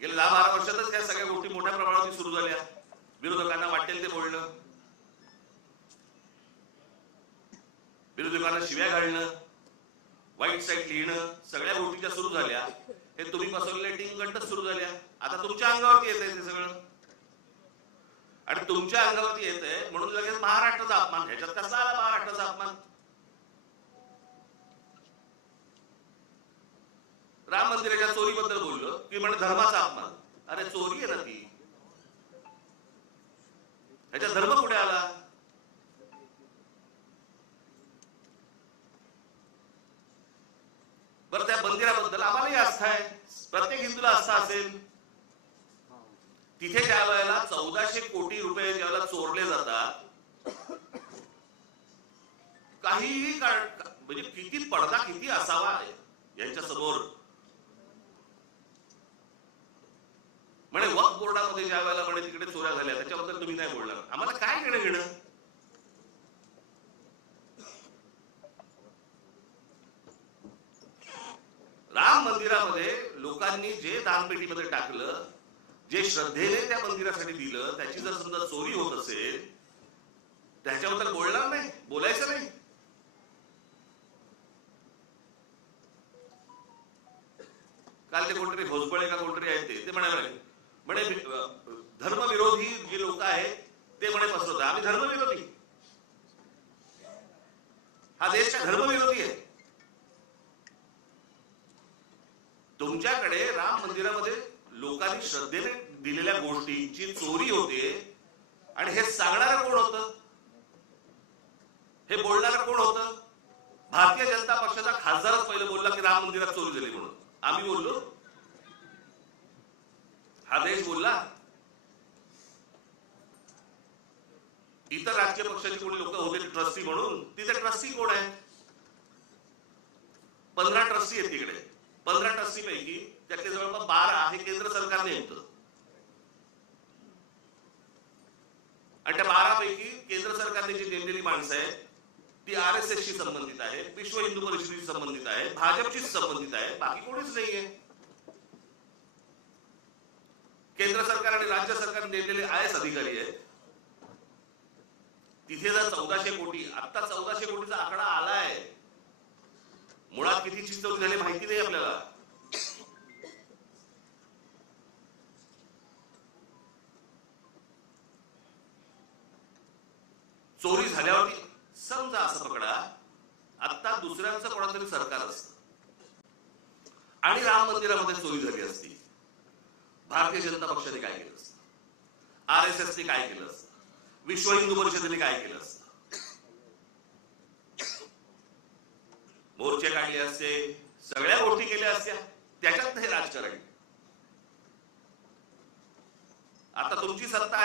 गेल्या 10-12 वर्षातच या सगळ्या गोष्टी मोठ्या प्रमाणावर सुरू झाल्या. विरोधकांना वाटेल ते बोलणं, विरोधकांना शिव्या घालणं, वाईट साईट लिहिणं, सगळ्या गोष्टीच्या सुरू झाल्या. हे तुम्ही पसरलेले टिंगगंट सुरू झाल्या. आता तुमच्या अंगावरती येत आहे ते सगळं, आणि तुमच्या अंगावरती येत आहे म्हणून लगेच महाराष्ट्राचा अपमान. ह्याच्यात कसा आला महाराष्ट्राचा अपमान? राम मंदिराच्या चोरीबद्दल बोललो की म्हणजे धर्माचा अपमान. अरे चोरी आहे ना ती, ह्याच्यात धर्म कुठे आला? बरं, त्या मंदिराबद्दल आम्हालाही आस्था आहे, प्रत्येक हिंदूला आस्था असेल. तिथे ज्या वेळेला 1400 कोटी रुपये ज्यावेळेला चोरले जातात, काहीही म्हणजे किती पडदा किती असावा यांच्या समोर. म्हणे वक्फ बोर्डामध्ये ज्या वेळेला म्हणे तिकडे चोऱ्या झाल्या त्याच्याबद्दल तुम्ही नाही बोलणार. आम्हाला काय घेणं? राम मंदिरामध्ये लोकांनी जे दानपेटीमध्ये टाकलं, जे श्रद्धेने त्या मंदिरासाठी दिलं, त्याची जर समजा चोरी होत असेल त्याच्याबद्दल बोलणार नाही, बोलायचं नाही. काल ते कोणतरी भोसबळे का कोणतरी आहेत ते म्हणाले, म्हणे धर्मविरोधी जे लोक आहेत ते म्हणे पसरवतात. आम्ही धर्मविरोधी? हा देश का धर्मविरोधी आहे? तुमच्याकडे राम मंदिरामध्ये लोकांनी श्रद्धेने दिलेल्या गोष्टींची चोरी होते, आणि हे सांगणारं कोण होतं? हे बोलणारं कोण होतं? भारतीय जनता पक्षाचा खासदारच पहिलं बोलला की राम मंदिरात चोरी झाली म्हणून. आम्ही बोललो? हा देश बोलला? इतर राजकीय पक्षाची कोणी लोक होते ट्रस्टी म्हणून, तिथे ट्रस्टी कोण आहे? 15 ट्रस्टी आहेत तिकडे. 15 ट्रस्टी पैकी त्यातले जवळपास 12 हे केंद्र सरकारने नेमतं, आणि त्या 12 पैकी केंद्र सरकारने जी नेमलेली माणसं आहेत ती RSS शी संबंधित आहे, विश्व हिंदू परिषदेशी संबंधित आहे, भाजपशी संबंधित आहे, बाकी कोणीच नाहीये. केंद्र सरकार आणि राज्य सरकारने नेमलेले IAS अधिकारी आहेत. तिथे जर 1400 कोटी, आता 1400 कोटीचा आकडा आलाय, मुळात किती चिंतवणी झाली माहिती नाही आपल्याला. चोरी झाल्यावरती समजा असं पकडा, आता दुसऱ्यांचं कोणातरी सरकार असतं आणि राम मंदिरामध्ये चोरी झाली असती, भारतीय जनता पक्षाने काय केलं असतं? RSS ने काय केलं असतं? विश्व हिंदू परिषदेने काय केलं असतं? मोर्चे काढले असते, सगळ्या गोष्टी केल्या असत्या. त्याच्यात हे राजकारण. आता तुमची सत्ता